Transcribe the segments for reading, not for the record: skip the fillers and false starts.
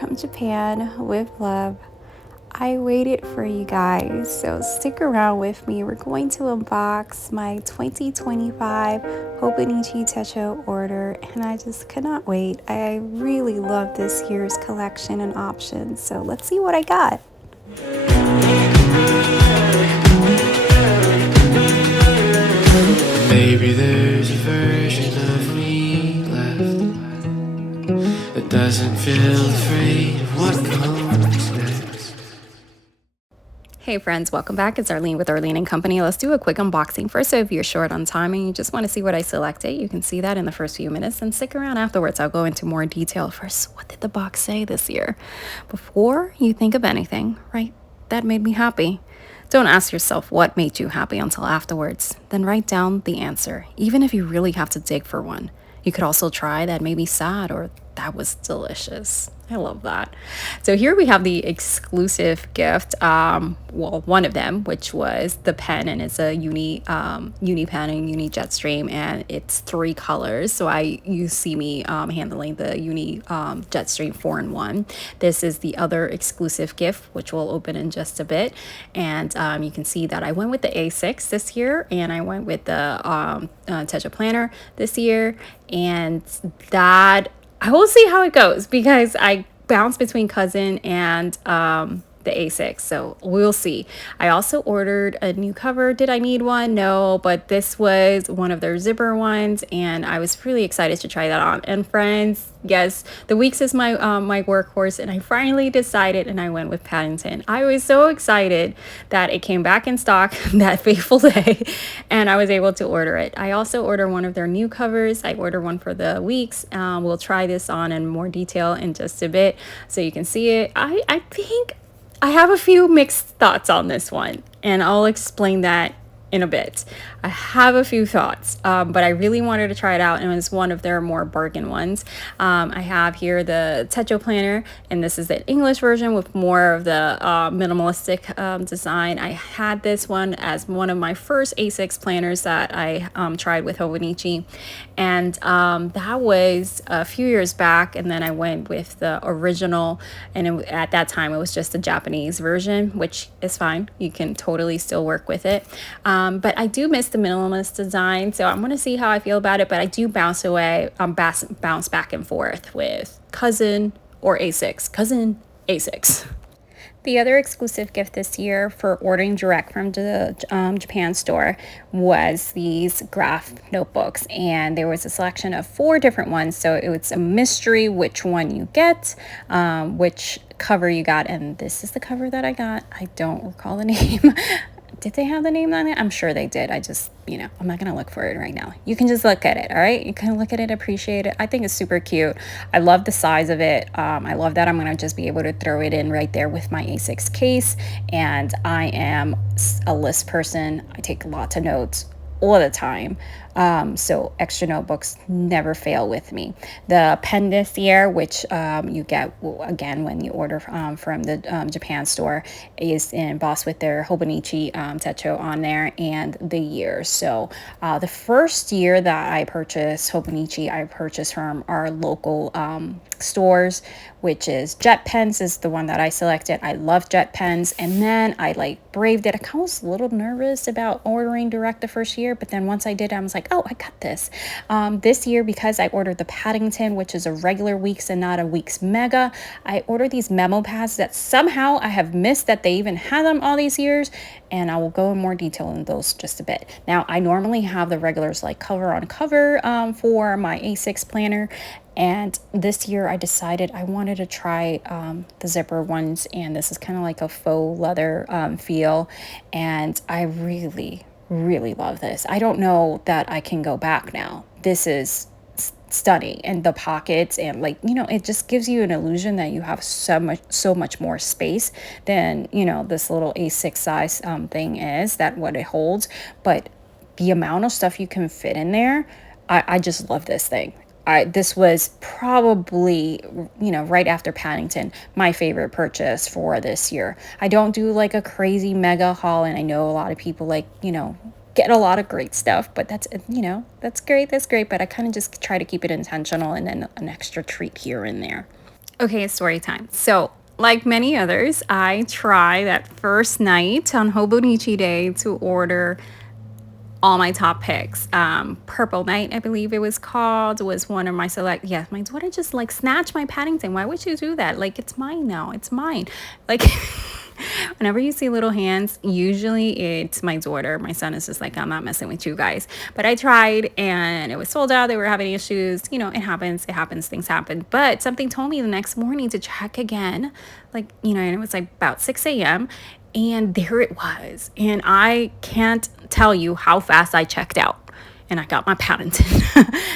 from Japan with love. I waited for you guys, so stick around with me. We're going to unbox my 2025 Hobonichi Techo order, and I just cannot wait. I really love this year's collection and options, so let's see what I got. Maybe there's a version of me left that doesn't feel afraid of what comes next. Hey friends, welcome back. It's Arlene with Arlene & Company. Let's do a quick unboxing. First, so if you're short on time and you just want to see what I selected, you can see that in the first few minutes, and stick around afterwards. I'll go into more detail. First, what did the box say this year? Before you think of anything, right, that made me happy. Don't ask yourself what made you happy until afterwards. Then write down the answer, even if you really have to dig for one. You could also try that made me sad or that was delicious. I love that. So here we have the exclusive gift. Well, one of them, which was the pen, and it's a uni pen and uni Jetstream, and it's 3 colors. So you see me handling the uni Jetstream 4-in-1. This is the other exclusive gift, which we'll open in just a bit. And you can see that I went with the A6 this year, and I went with the Tetra Planner this year, and that I will see how it goes because I bounce between cousin and the A6, so we'll see. I also ordered a new cover. Did I need one? No, but this was one of their zipper ones, and I was really excited to try that on. And friends, yes, the Weeks is my my workhorse, and I finally decided, and I went with Paddington. I was so excited that it came back in stock that fateful day, and I was able to order it. I also ordered one of their new covers. I ordered one for the Weeks. We'll try this on in more detail in just a bit, so you can see it. I think I have a few mixed thoughts on this one, and I'll explain that in a bit. I have a few thoughts, but I really wanted to try it out, and it was one of their more bargain ones. I have here the Techo Planner, and this is the English version with more of the minimalistic design. I had this one as one of my first A6 planners that I tried with Hobonichi, and that was a few years back, and then I went with the original, and at that time it was just the Japanese version, which is fine. You can totally still work with it. But I do miss the minimalist design, so I'm going to see how I feel about it, but I do bounce back and forth with cousin or A6, cousin A6. The other exclusive gift this year for ordering direct from the Japan store was these graph notebooks, and there was a selection of 4 different ones, so it was a mystery which one you get, which cover you got, and this is the cover that I got. I don't recall the name. Did they have the name on it? I'm sure they did. I just, I'm not going to look for it right now. You can just look at it, all right? You can look at it, appreciate it. I think it's super cute. I love the size of it. I love that I'm going to just be able to throw it in right there with my A6 case. And I am a list person. I take lots of notes all the time. So extra notebooks never fail with me. The pen this year, which you get again when you order from the Japan store, is embossed with their Hobonichi Techo on there and the year. So the first year that I purchased Hobonichi, I purchased from our local stores, which is Jet Pens is the one that I selected. I love Jet Pens, and then I braved it. I was a little nervous about ordering direct the first year, but then once I did, I was like, oh, I got this. This year, because I ordered the Paddington, which is a regular Weeks and not a Weeks Mega, I ordered these memo pads that somehow I have missed that they even had them all these years, and I will go in more detail in those just a bit. Now, I normally have the regulars like cover on cover for my A6 planner, and this year I decided I wanted to try the zipper ones, and this is kind of like a faux leather feel, and I really love this. I don't know that I can go back now. This is stunning, and the pockets, and it just gives you an illusion that you have so much more space than this little A6 size thing is, that what it holds. But the amount of stuff you can fit in there, I just love this thing. This was probably, right after Paddington, my favorite purchase for this year. I don't do like a crazy mega haul, and I know a lot of people get a lot of great stuff, but that's great, but I kind of just try to keep it intentional and then an extra treat here and there. Okay, story time. So, like many others, I try that first night on Hobonichi Day to order all my top picks. Purple Night, I believe it was called, was one of my select. Yeah, my daughter just like snatched my Paddington. Why would you do that? Like, it's mine now. It's mine. Like, whenever you see little hands, usually it's my daughter. My son is just like, I'm not messing with you guys. But I tried and it was sold out. They were having issues. You know, it happens. It happens. Things happen. But something told me the next morning to check again. Like, you know, and it was like about 6 a.m. And there it was. And I can't tell you how fast I checked out. And I got my Paddington.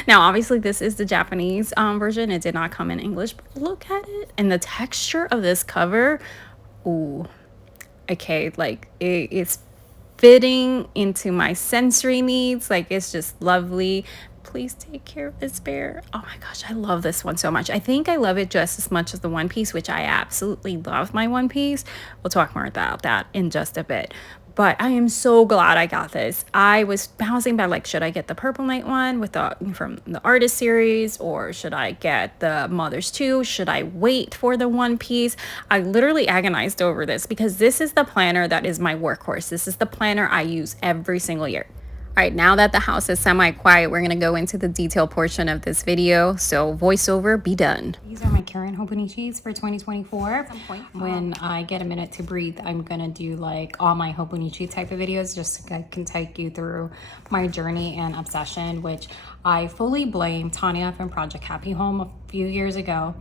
Now, obviously, this is the Japanese version. It did not come in English. But look at it. And the texture of this cover. Ooh. Okay, like it's fitting into my sensory needs. Like, it's just lovely. Please take care of this bear. Oh my gosh, I love this one so much. I think I love it just as much as the One Piece, which I absolutely love my One Piece. We'll talk more about that in just a bit. But I am so glad I got this. I was bouncing back, like, should I get the Purple Night one with the from the artist series, or should I get the Mothers 2? Should I wait for the One Piece? I literally agonized over this because this is the planner that is my workhorse. This is the planner I use every single year. All right, now that the house is semi-quiet, we're gonna go into the detail portion of this video. So voiceover, be done. These are my current Hobonichis for 2024. At some point, when I get a minute to breathe, I'm gonna do like all my Hobonichi type of videos, just so I can take you through my journey and obsession, which I fully blame Tanya from Project Happy Home a few years ago.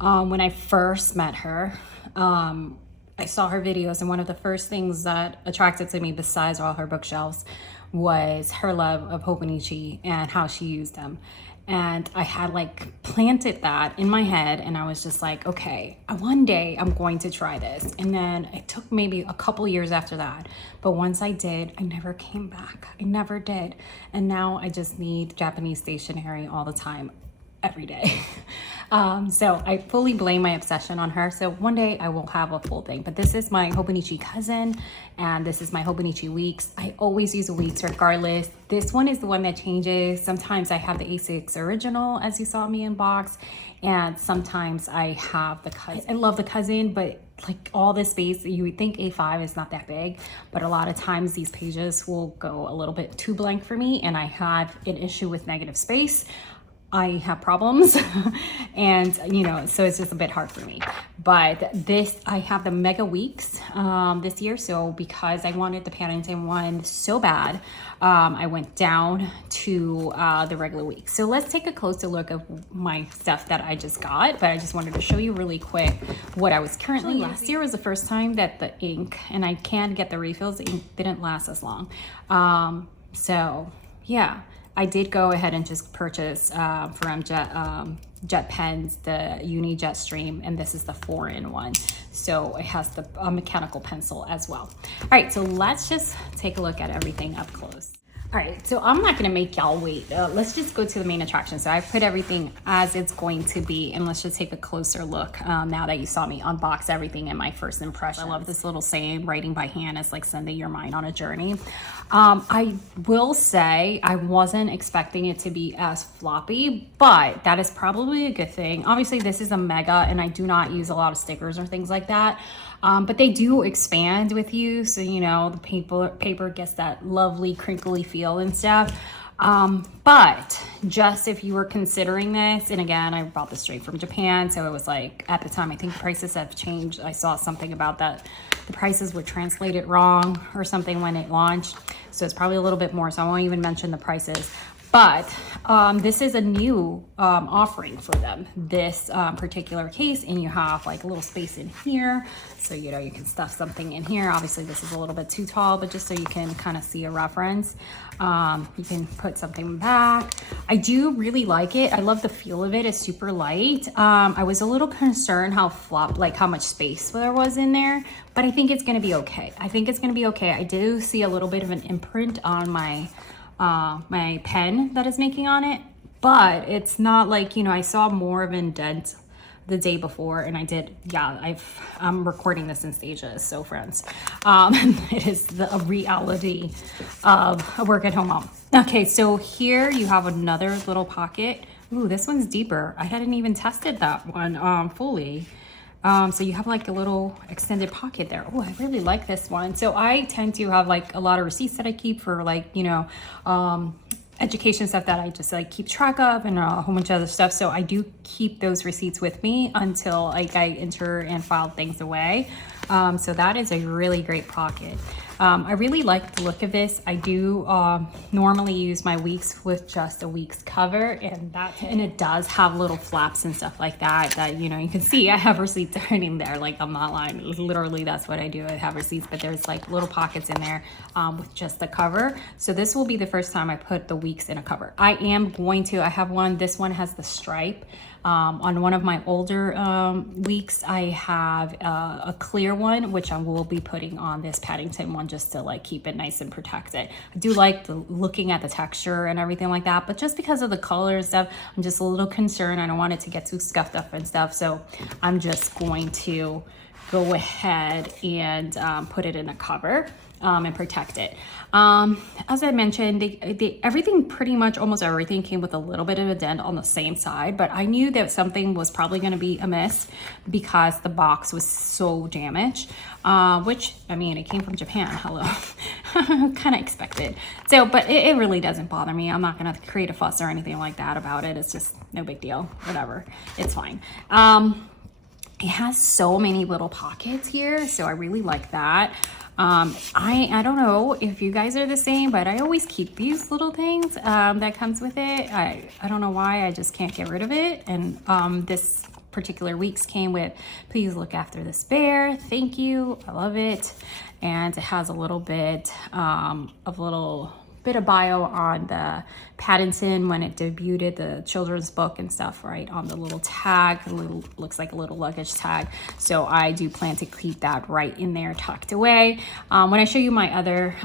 When I first met her, I saw her videos, and one of the first things that attracted to me, besides all her bookshelves, was her love of Hobonichi and how she used them. And I had like planted that in my head, and I was just like, okay, one day I'm going to try this. And then it took maybe a couple years after that, but once I did, I never came back. I never did. And now I just need Japanese stationery all the time, every day. So I fully blame my obsession on her. So one day I will have a full thing, but this is my Hobonichi cousin, and this is my Hobonichi weeks. I always use the weeks regardless. This one is the one that changes. Sometimes I have the A6 original, as you saw me unbox, and sometimes I have the cousin. I love the cousin, but like all this space, you would think A5 is not that big, but a lot of times these pages will go a little bit too blank for me, and I have an issue with negative space. I have problems and you know, so it's just a bit hard for me. But this, I have the mega weeks this year. So because I wanted the Paddington one so bad, I went down to the regular weeks. So let's take a closer look at my stuff that I just got, but I just wanted to show you really quick what I was currently using. Last year was the first time that the ink, and I can get the refills, the ink didn't last as long. So yeah. I did go ahead and just purchase from Jet Pens, the Uni Jet Stream, and this is the 4-in-1. So it has the mechanical pencil as well. All right, so let's just take a look at everything up close. All right, so I'm not gonna make y'all wait. Let's just go to the main attraction. So I've put everything as it's going to be, and let's just take a closer look now that you saw me unbox everything in my first impression. I love this little saying, writing by hand is like sending your mind on a journey. I will say I wasn't expecting it to be as floppy, but that is probably a good thing. Obviously, this is a mega, and I do not use a lot of stickers or things like that. But they do expand with you, so you know the paper gets that lovely crinkly feel and stuff. But just if you were considering this, and again, I bought this straight from Japan, so it was like, at the time, I think prices have changed. I saw something about that the prices were translated wrong or something when it launched, so it's probably a little bit more, so I won't even mention the prices. But this is a new offering for them, this particular case, and you have like a little space in here, so you know you can stuff something in here. Obviously this is a little bit too tall, but just so you can kind of see a reference, you can put something back. I do really like it. I love the feel of it. It's super light. I was a little concerned how much space there was in there, but I think it's gonna be okay. I think it's gonna be okay. I do see a little bit of an imprint on my my pen that is making on it, but it's not like, you know, I saw more of an indent the day before, and I did, yeah, I'm recording this in stages, so friends, it is the reality of a work at home mom. Okay, so here you have another little pocket Ooh, this one's deeper. I hadn't even tested that one fully. So you have like a little extended pocket there. Oh, I really like this one. So I tend to have like a lot of receipts that I keep for like, you know, education stuff that I just like keep track of, and a whole bunch of other stuff. So I do keep those receipts with me until like I enter and file things away. So that is a really great pocket. I really like the look of this. I do normally use my weeks with just a week's cover, and it does have little flaps and stuff like that, you know, you can see I have receipts hiding there. Like, I'm not lying, literally that's what I do. I have receipts, but there's like little pockets in there with just the cover. So this will be the first time I put the weeks in a cover. I have one, this one has the stripe. On one of my older weeks, I have a clear one, which I will be putting on this Paddington one just to like keep it nice and protected. I do like looking at the texture and everything like that, but just because of the color and stuff, I'm just a little concerned. I don't want it to get too scuffed up and stuff, so I'm just going to go ahead and put it in a cover. And protect it. As I mentioned, everything, pretty much almost everything came with a little bit of a dent on the same side, but I knew that something was probably going to be amiss because the box was so damaged, which, I mean, it came from Japan, hello, kind of expected. So, but it really doesn't bother me. I'm not going to create a fuss or anything like that about it. It's just no big deal, whatever, it's fine. It has so many little pockets here, so I really like that. I don't know if you guys are the same, but I always keep these little things that comes with it. I don't know why, I just can't get rid of it. And this particular week's came with, please look after this bear, thank you, I love it. And it has a little bit of bio on the Paddington when it debuted, the children's book and stuff, right on the little tag. Looks like a little luggage tag. So I do plan to keep that right in there tucked away. When I show you my other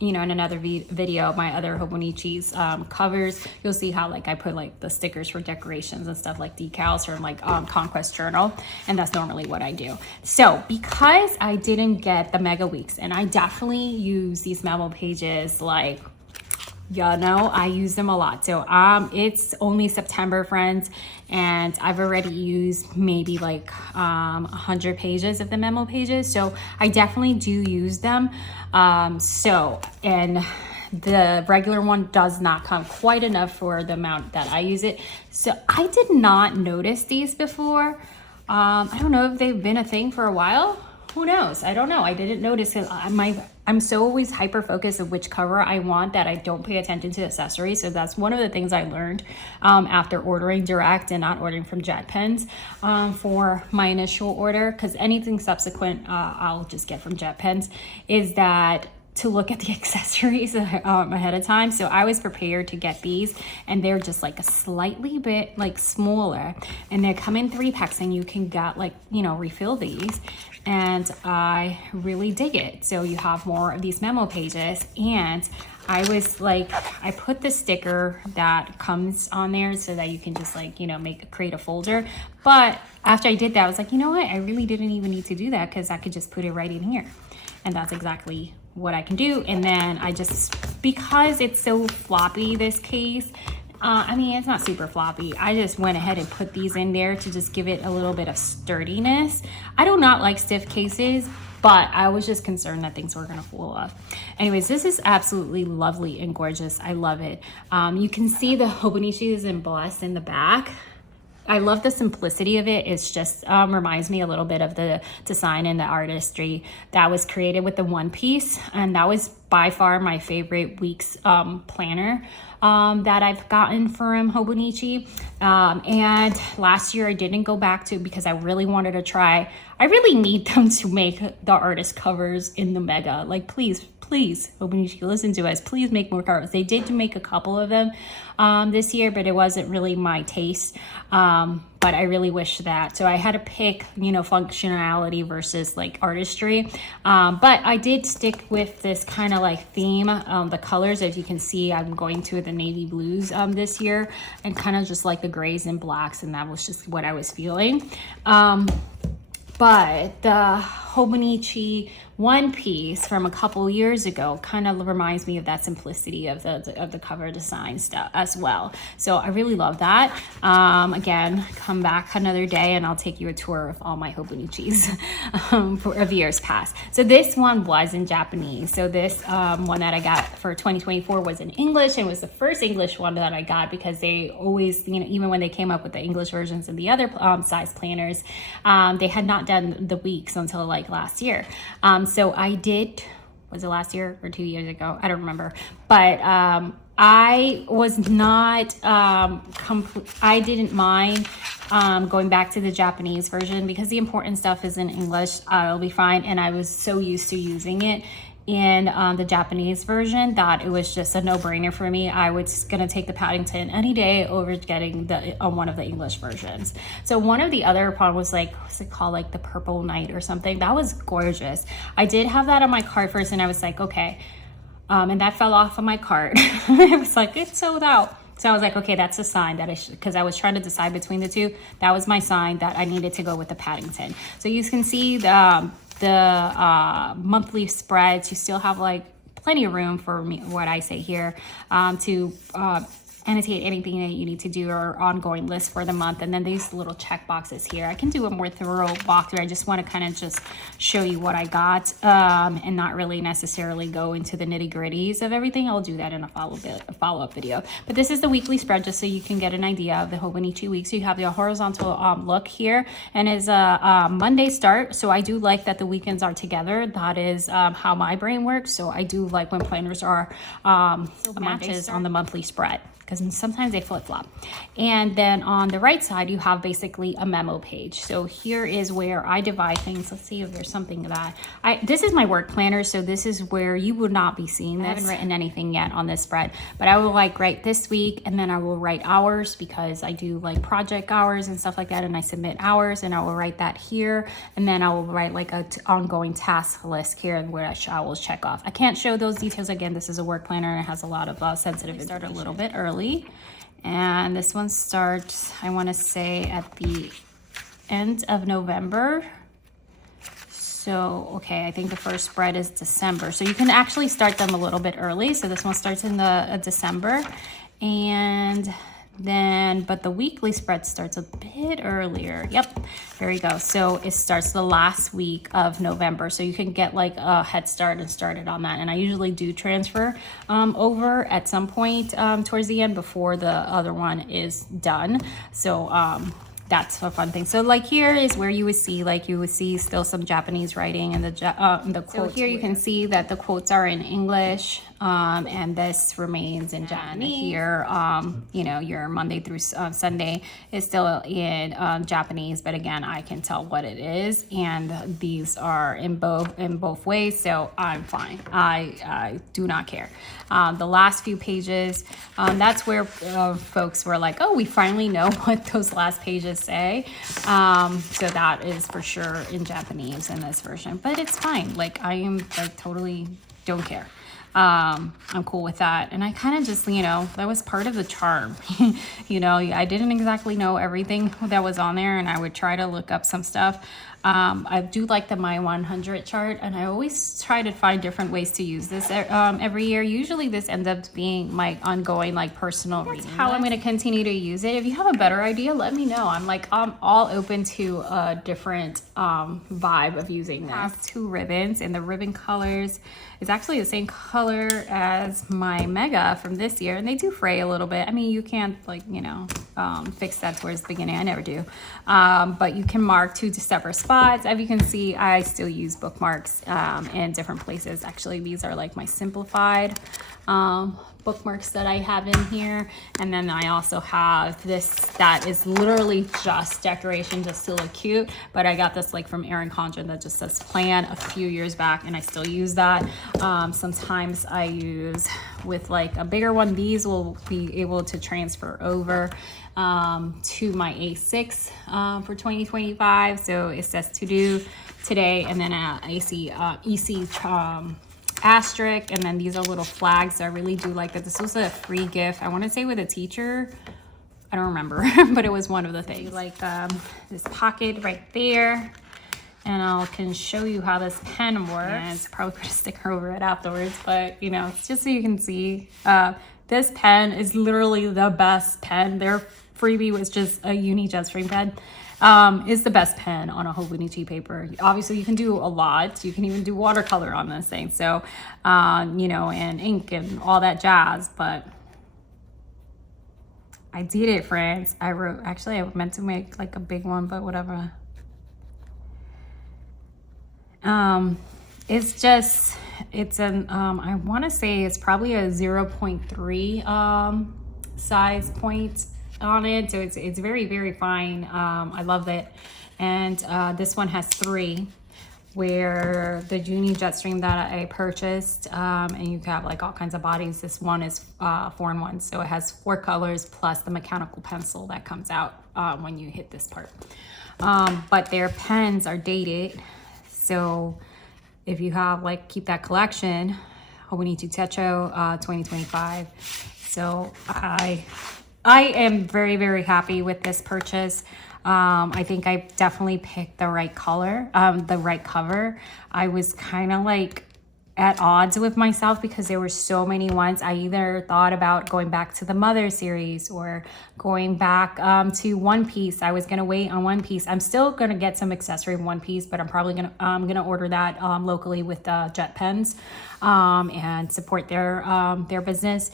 you know, in another video, my other Hobonichi's covers, you'll see how like I put like the stickers for decorations and stuff, like decals or like Conquest Journal, and that's normally what I do. So because I didn't get the mega weeks, and I definitely use these memo pages, like, y'all know I use them a lot. So it's only September, friends, and I've already used maybe like 100 pages of the memo pages, so I definitely do use them. And the regular one does not come quite enough for the amount that I use it. So I did not notice these before. I don't know if they've been a thing for a while. Who knows? I don't know. I didn't notice because I'm so always hyper focused of which cover I want that I don't pay attention to accessories. So that's one of the things I learned after ordering direct and not ordering from JetPens for my initial order, because anything subsequent I'll just get from JetPens, is that to look at the accessories ahead of time. So I was prepared to get these, and they're just like a slightly bit like smaller, and they come in 3-packs, and you can get like, you know, refill these, and I really dig it. So you have more of these memo pages, and I was like, I put the sticker that comes on there so that you can just like, you know, create a folder. But after I did that, I was like, you know what? I really didn't even need to do that, because I could just put it right in here. And that's exactly what I can do. And then I just, because it's so floppy, this case, I mean, it's not super floppy, I just went ahead and put these in there to just give it a little bit of sturdiness. I do not like stiff cases, but I was just concerned that things were gonna fall off. Anyways, this is absolutely lovely and gorgeous. I love it. You can see the Hobonichi is embossed in the back. I love the simplicity of it. It's just reminds me a little bit of the design and the artistry that was created with the one piece. And that was by far my favorite week's planner that I've gotten from Hobonichi. And last year I didn't go back to, because I really wanted to try. I really need them to make the artist covers in the mega. Like, please, Hobonichi, listen to us. Please make more covers. They did make a couple of them this year, but it wasn't really my taste. But I really wish that. So I had to pick, you know, functionality versus like artistry. But I did stick with this kind of like theme. The colors, as you can see, I'm going to the navy blues this year, and kind of just like the grays and blacks, and that was just what I was feeling. But the Hobonichi one piece from a couple years ago kind of reminds me of that simplicity of the cover design stuff as well. So I really love that. Again, come back another day and I'll take you a tour of all my Hobonichis of years past. So this one was in Japanese. So this one that I got for 2024 was in English, and was the first English one that I got because they always, you know, even when they came up with the English versions of the other size planners, they had not done the weeks until like last year. So I did, was it last year or 2 years ago? I don't remember. But I was not, I didn't mind going back to the Japanese version because the important stuff is in English. I'll be fine. And I was so used to using it in the Japanese version that it was just a no-brainer for me. I was gonna take the Paddington any day over getting the one of the English versions. So one of the other one was like, what's it called, like the Purple Night or something. That was gorgeous. I did have that on my cart first, and I was like, okay, and that fell off of my cart. I was like, it's sold out. So I was like, okay, that's a sign that I should, because I was trying to decide between the two. That was my sign that I needed to go with the Paddington. So you can see the monthly spreads. You still have like plenty of room for me, what I say here, to annotate anything that you need to do or ongoing list for the month. And then these little check boxes here. I can do a more thorough walkthrough. I just want to kind of just show you what I got, and not really necessarily go into the nitty gritties of everything. I'll do that in a follow-up video. But this is the weekly spread, just so you can get an idea of the Hobonichi week. So you have the horizontal look here, and is a Monday start. So I do like that the weekends are together. That is how my brain works. So I do like when planners are matches on the monthly spread, because sometimes they flip-flop. And then on the right side, you have basically a memo page. So here is where I divide things. Let's see if there's something that this is my work planner. So this is where you would not be seeing this. I haven't written anything yet on this spread, but I will like write this week, and then I will write hours, because I do like project hours and stuff like that. And I submit hours, and I will write that here. And then I will write like a ongoing task list here, where I will check off. I can't show those details. Again, this is a work planner, and it has a lot of sensitive information. Start a little bit early. And this one starts, I want to say, at the end of November. So, okay, I think the first spread is December. So you can actually start them a little bit early. So this one starts in the December. And then, but the weekly spread starts a bit earlier. Yep, there you go. So it starts the last week of November. So you can get like a head start and start it on that. And I usually do transfer over at some point towards the end before the other one is done. So that's a fun thing. So like here is where you would see still some Japanese writing and the quotes. So here you can see that the quotes are in English, and this remains in Japanese. Here, you know, your Monday through Sunday is still in Japanese, but again, I can tell what it is, and these are in both ways, so I'm fine. I do not care. The last few pages, that's where folks were like, oh, we finally know what those last pages say. So that is for sure in Japanese in this version, but it's fine. Like, I am like totally don't care. I'm cool with that. And I kind of just, you know, that was part of the charm. You know, I didn't exactly know everything that was on there, and I would try to look up some stuff. I do like the My 100 chart, and I always try to find different ways to use this every year. Usually this ends up being my ongoing like personal reading. How I'm going to continue to use it. If you have a better idea, let me know. I'm all open to a different vibe of using this. I have 2 ribbons, and the ribbon colors is actually the same color as my Mega from this year, and they do fray a little bit. I mean, you can't like, you know, fix that towards the beginning. I never do. But you can mark 2 separate spots. As you can see, I still use bookmarks in different places. Actually, these are like my simplified bookmarks that I have in here. And then I also have this that is literally just decoration, just to look cute. But I got this like from Erin Condren that just says plan a few years back, and I still use that. Sometimes I use with like a bigger one. These will be able to transfer over to my A6 for 2025. So it says to do today, and then EC asterisk, and then these are little flags. So I really do like that. This was a free gift, I want to say with a teacher, I don't remember, but it was one of the things. Like this pocket right there, and I can show you how this pen works. And it's probably gonna stick over it afterwards, but you know, it's just so you can see. This pen is literally the best pen. Their freebie was just a uni jet stream pen. Is the best pen on a Hobonichi paper. Obviously, you can do a lot. You can even do watercolor on this thing. So, you know, and ink and all that jazz. But I did it, friends. I meant to make like a big one, but whatever. It's an, I want to say it's probably a 0.3 size point on it, so it's very, very fine. I love it. And this one has 3, where the uni jet stream that I purchased, and you have like all kinds of bodies. This one is 4-in-1, so it has 4 colors plus the mechanical pencil that comes out when you hit this part. But their pens are dated, so if you have like, keep that collection, Hobonichi Techo 2025. So I am very, very happy with this purchase. I think I definitely picked the right color, the right cover. I was kind of like at odds with myself because there were so many ones. I either thought about going back to the Mother series or going back to One Piece. I was gonna wait on One Piece. I'm still gonna get some accessory One Piece, but I'm probably gonna order that locally with Jet Pens and support their business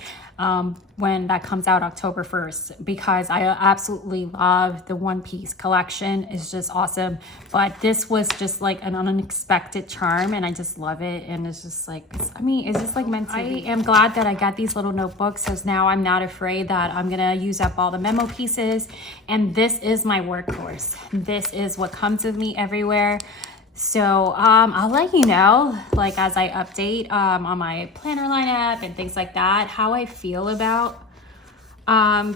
when that comes out October 1st, because I absolutely love the One Piece collection. It's just awesome. But this was just like an unexpected charm, and I just love it. And it's just like, it's just like meant to be. I am glad that I got these little notebooks, so now I'm not afraid that I'm gonna use up all the memo pieces. And this is my workhorse. This is what comes with me everywhere. So I'll let you know, like, as I update on my planner lineup and things like that, how I feel about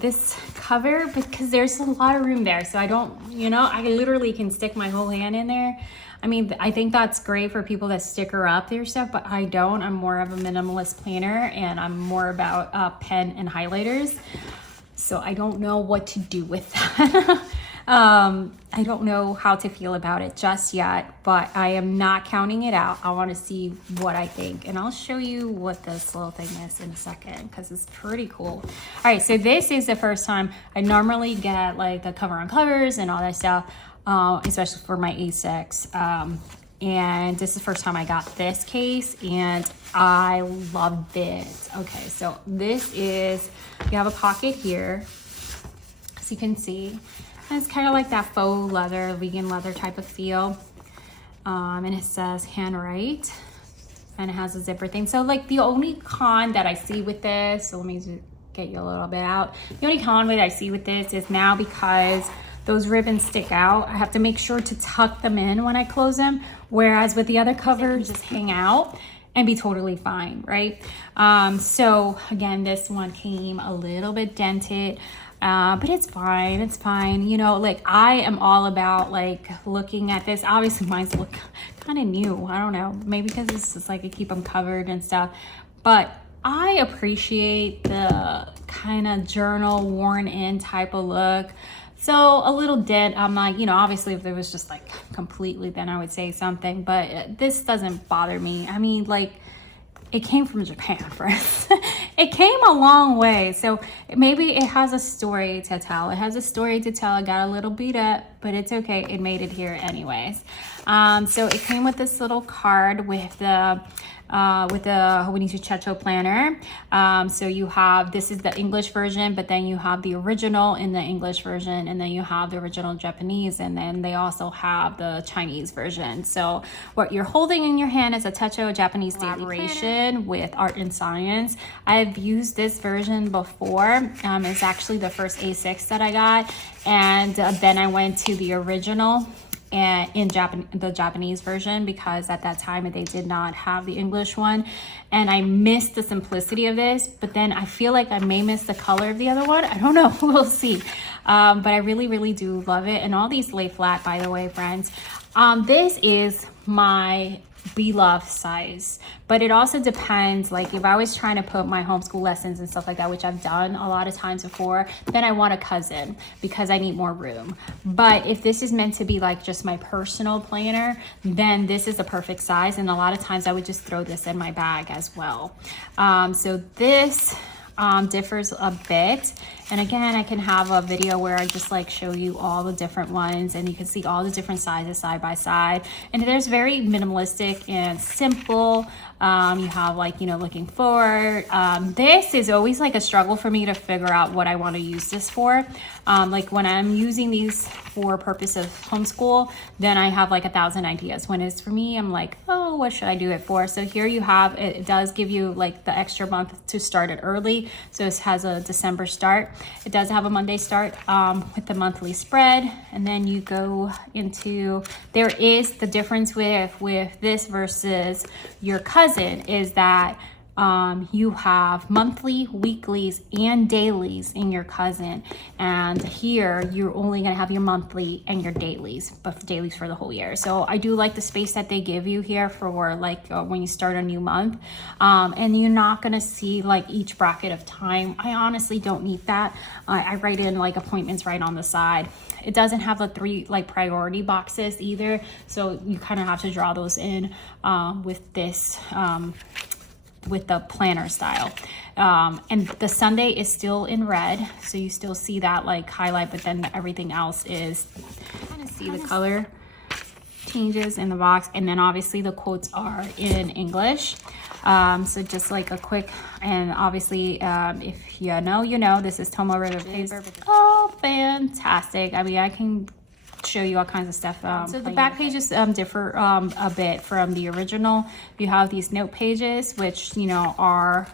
this cover, because there's a lot of room there. So I don't, you know, I literally can stick my whole hand in there. I mean, I think that's great for people that sticker up their stuff, but I don't. I'm more of a minimalist planner, and I'm more about pen and highlighters. So I don't know what to do with that. I don't know how to feel about it just yet, but I am not counting it out. I want to see what I think, and I'll show you what this little thing is in a second, because it's pretty cool. All right, so this is the first time. I normally get like the cover on covers and all that stuff, especially for my A6. And this is the first time I got this case, and I loved it. Okay, so this is, you have a pocket here, as you can see. And it's kind of like that faux leather, vegan leather type of feel. And it says handwrite, and it has a zipper thing. So like the only con that I see with this, so let me get you a little bit out. The only con that I see with this is now, because those ribbons stick out, I have to make sure to tuck them in when I close them. Whereas with the other covers, just hang out and be totally fine, right? So again, this one came a little bit dented. But it's fine, it's fine. You know, like, I am all about like looking at this. Obviously mine's look kind of new. I don't know, maybe because it's just like I keep them covered and stuff. But I appreciate the kind of journal worn in type of look. So a little dent, I'm like, you know, obviously if there was just like completely, then I would say something. But this doesn't bother me. I mean, like, it came from Japan, friends. It came a long way. So maybe it has a story to tell. It has a story to tell. It got a little beat up, but it's okay. It made it here anyways. So it came with this little card with the Hobonichi Techo planner. So you have, this is the English version, but then you have the original in the English version, and then you have the original Japanese, and then they also have the Chinese version. So what you're holding in your hand is a Techo Japanese collaboration with Art and Science. I've used this version before. It's actually the first A6 that I got, and then I went to the original and in the Japanese version, because at that time they did not have the English one, and I missed the simplicity of this. But then I feel like I may miss the color of the other one. I don't know. We'll see. But I really, really do love it. And all these lay flat, by the way, friends. This is my beloved size, but it also depends. Like if I was trying to put my homeschool lessons and stuff like that, which I've done a lot of times before, then I want a cousin because I need more room. But if this is meant to be like just my personal planner, then this is the perfect size, and a lot of times I would just throw this in my bag as well. So this differs a bit, and again, I can have a video where I just like show you all the different ones, and you can see all the different sizes side by side, and there's very minimalistic and simple. You have like, you know, looking forward. This is always like a struggle for me to figure out what I want to use this for. Like when I'm using these for purpose of homeschool, then I have like 1,000 ideas. When it's for me, I'm like, oh, what should I do it for? So here you have, it does give you like the extra month to start it early. So this has a December start. It does have a Monday start with the monthly spread. And then you go into, there is the difference with this versus your cousin is that you have monthly, weeklies, and dailies in your cousin. And here you're only gonna have your monthly and your dailies, but dailies for the whole year. So I do like the space that they give you here for like when you start a new month. And you're not gonna see like each bracket of time. I honestly don't need that. I write in like appointments right on the side. It doesn't have the 3 like priority boxes either. So you kind of have to draw those in with this, with the planner style. And the Sunday is still in red, so you still see that like highlight, but then everything else is, kind of see the color changes in the box. And then obviously the quotes are in English. So just like a quick, and obviously if you know, this is Tomo River paper. Oh, fantastic. I mean, I can show you all kinds of stuff. So the back pages differ a bit from the original. You have these note pages, which, you know, are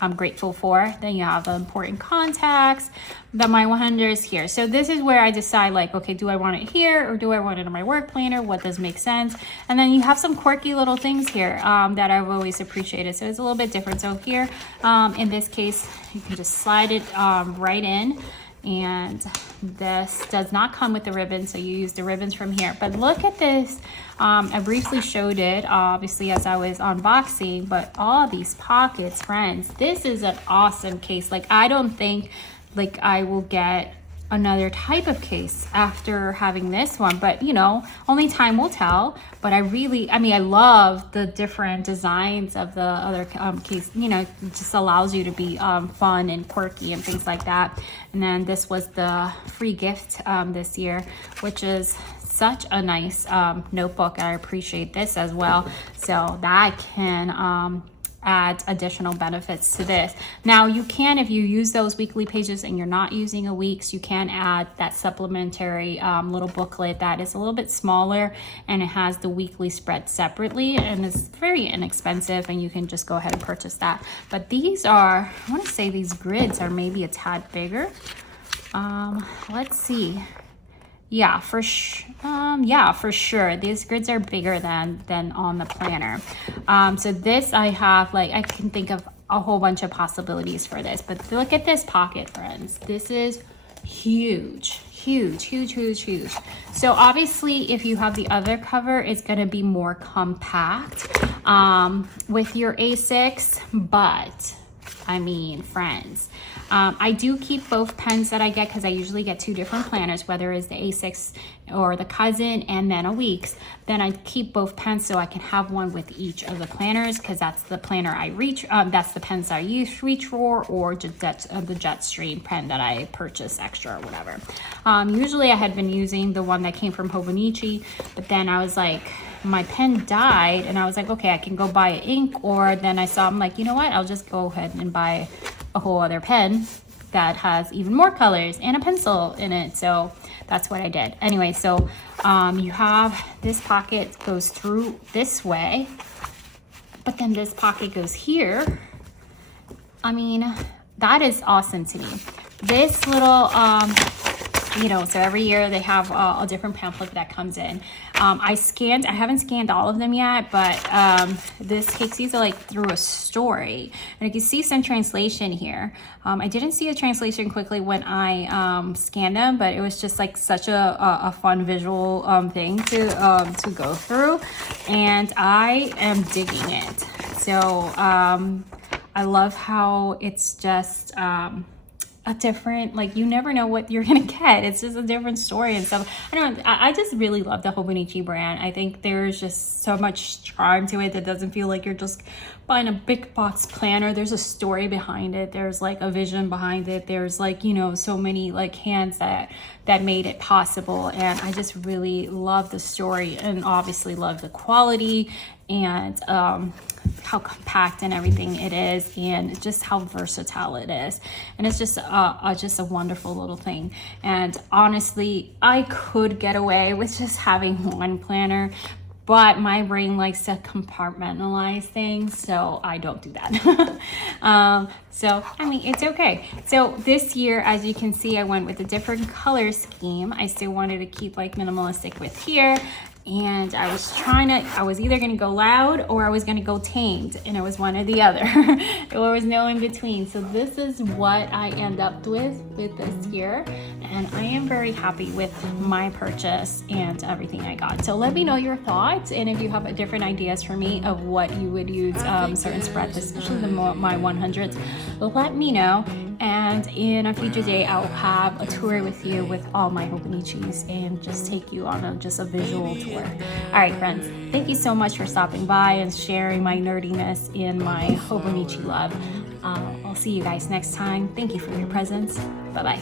I'm grateful for. Then you have the important contacts, the my 100s here. So this is where I decide like, okay, do I want it here or do I want it in my work planner? What does make sense? And then you have some quirky little things here that I've always appreciated. So it's a little bit different. So here, in this case, you can just slide it right in. And this does not come with the ribbon, so you use the ribbons from here. But look at this. I briefly showed it, obviously, as I was unboxing, but all these pockets, friends, this is an awesome case. Like, I don't think, like, I will get another type of case after having this one, but you know, only time will tell. But I love the different designs of the other case. You know, it just allows you to be fun and quirky and things like that. And then this was the free gift this year, which is such a nice notebook. I appreciate this as well, so that can add additional benefits to this. Now you can, if you use those weekly pages and you're not using a week's, you can add that supplementary little booklet that is a little bit smaller, and it has the weekly spread separately, and it's very inexpensive, and you can just go ahead and purchase that. But these are, I want to say these grids are maybe a tad bigger. Let's see. Yeah, for sure. These grids are bigger than on the planner. So this I have, like, I can think of a whole bunch of possibilities for this. But look at this pocket, friends. This is huge. So obviously, if you have the other cover, it's going to be more compact with your A6, but I mean, friends, I do keep both pens that I get because I usually get 2 different planners, whether it's the A6 or the cousin and then a week's. Then I keep both pens so I can have one with each of the planners, because that's the planner I reach. That's the pens I reach for, or the Jetstream pen that I purchase extra or whatever. Usually I had been using the one that came from Hobonichi, but then I was like, my pen died, and I was like, okay, I can go buy ink. Or then I saw, I'm like, you know what, I'll just go ahead and buy a whole other pen that has even more colors and a pencil in it. So that's what I did. Anyway, so you have this pocket goes through this way, but then this pocket goes here. I mean, that is awesome to me. This little you know, so every year they have a different pamphlet that comes in. I haven't scanned all of them yet, but this takes you like through a story, and you can see some translation here. I didn't see a translation quickly when I scanned them, but it was just like such a fun visual thing to go through. and I am digging it. So I love how it's just a different, like, you never know what you're gonna get. It's just a different story and stuff. I just really love the Hobonichi brand. I think there's just so much charm to it that doesn't feel like you're just buying a big box planner. There's a story behind it. There's like a vision behind it. There's like, you know, so many like hands that made it possible. And I just really love the story, and obviously love the quality, and how compact and everything it is, and just how versatile it is. And it's just a wonderful little thing. And honestly, I could get away with just having one planner, but my brain likes to compartmentalize things, so I don't do that. So, I mean, it's okay. So this year, as you can see, I went with a different color scheme. I still wanted to keep like minimalistic with here. And I was either gonna go loud or I was gonna go tamed, and it was one or the other. There was no in between. So this is what I end up with this year, and I am very happy with my purchase and everything I got. So let me know your thoughts, and if you have different ideas for me of what you would use certain spreads, especially my 100s, let me know. And in a future day, I'll have a tour with you with all my Hobonichis and just take you on just a visual tour. All right, friends, thank you so much for stopping by and sharing my nerdiness in my Hobonichi love. I'll see you guys next time. Thank you for your presence. Bye-bye.